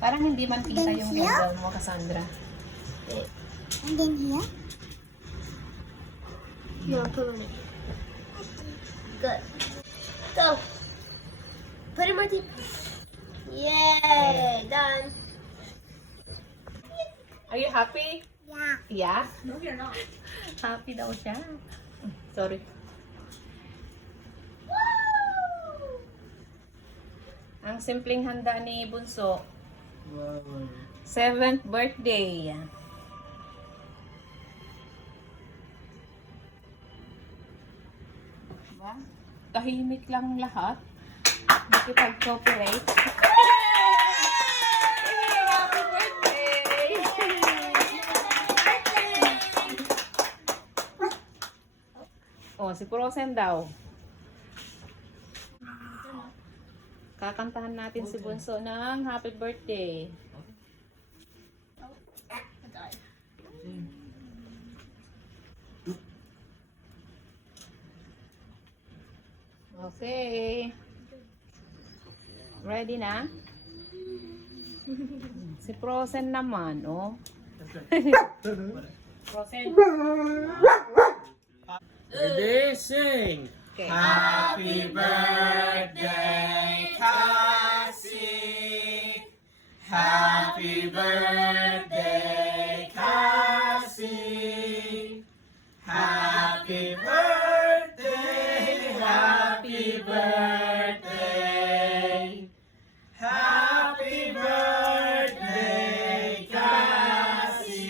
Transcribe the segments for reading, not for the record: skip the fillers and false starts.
Parang hindi man kita yung idol mo, Cassandra. And then here? No, put it in. Good. Go. Put in my teeth. Yay! Done. Are you happy? Yeah. Yeah? No, you're not. Happy daw siya. Sorry. Ang simpleng handa ni Bunso. 7th birthday. Diba? Tahimik lang lahat. Nakipag-cooperate. Happy birthday! Oh, si Frozen daw. Kakantahan natin si Bunso ng happy birthday. Okay. Ready na? Si Frozen naman, oh. Frozen. Ready, sing. Okay. Happy birthday, Cassie. Happy birthday, Cassie. Happy birthday, happy birthday. Happy birthday, Cassie.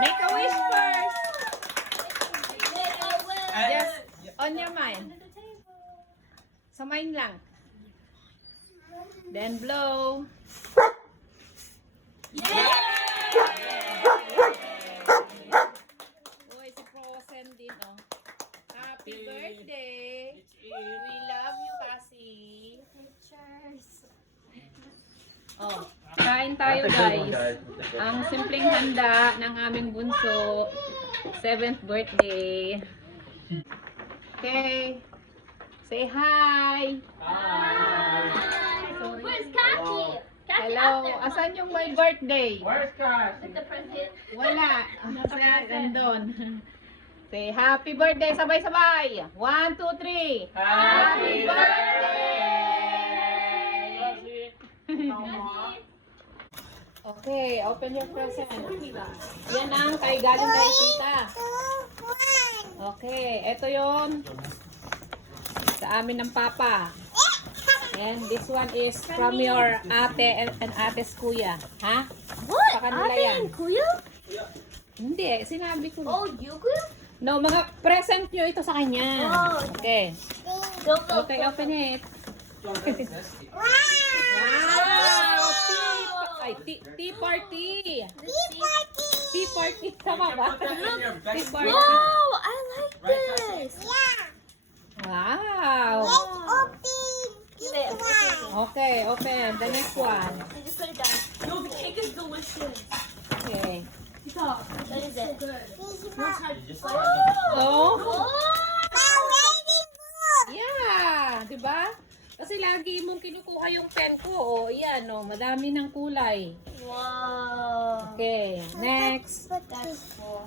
Make a wish first. And- Just on your mind. Sa mind lang. Then blow. Uy, si Frozen din, oh. Happy birthday. We love you, Cassie. Oh, kain tayo, guys. Ang simpleng handa ng aming bunso. 7th birthday. Okay. Say hi. Where's Kathy? Kathy Hello. out there. Asan yung my birthday? Where's Cassie? With the present. Wala. Nandun. Say happy birthday. Sabay-sabay. 1, 2, 3. Happy birthday! Okay, open your present. Yan ang kay galing kay tita. Okay, ito yon sa amin ng papa. And this one is from your ate and ate's kuya. Ha? What? Sa kanila Ate yan. and Kuya? Hindi, sinabi ko. Oh, you Kuya? No, mga present nyo ito sa kanya. Oh. Okay. Go, go, Okay, go. open it. Wow! Tea party! Tea party! Tama ba? Tea party. Wow, I like this. Wow! Okay, open. The next one. I just put it down. No, the cake is delicious. Okay. What is it? Oh? Oh! Yeah! Diba? Kasi lagi mong kinukuha yung pen ko. Oh, yan. Oh, madami ng kulay. Wow. Okay. Next. That's cool.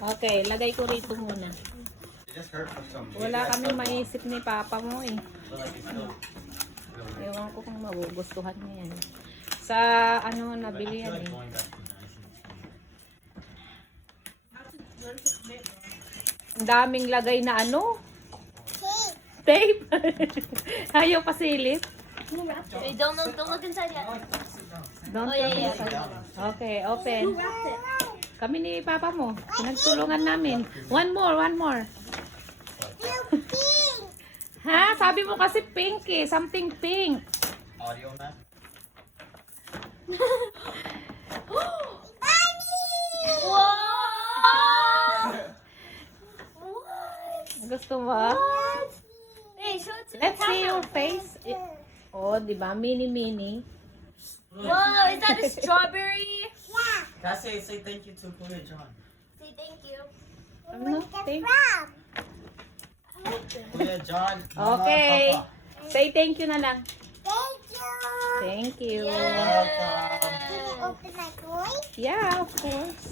Okay, lagay ko rito muna. Wala kami maisip ni papa mo eh. Ewan ko kung magugustuhan niya yan. Sa ano nabili yan eh. Ang daming lagay na ano? Tape. Ayaw pasilip. Hey, don't look inside yet. Don't Oh, yeah, look yeah. inside. Okay, open. Who wrapped it? Kami ni papa mo. Pinagtulungan namin. One more. Ha? Sabi mo kasi pink eh. Something pink. Audio man. Whoa! Gusto mo? What? Hey, show it to the Let's see your camera. face. Oh, di ba? Mini. Whoa, is that a strawberry? Cassie, say thank you to Kuya John. Say thank you. Ano? Thank Kuya John. Mama, Okay. Papa. Say thank you na lang. Thank you. Thank you. Welcome. Can you open my toy? Yeah, of course.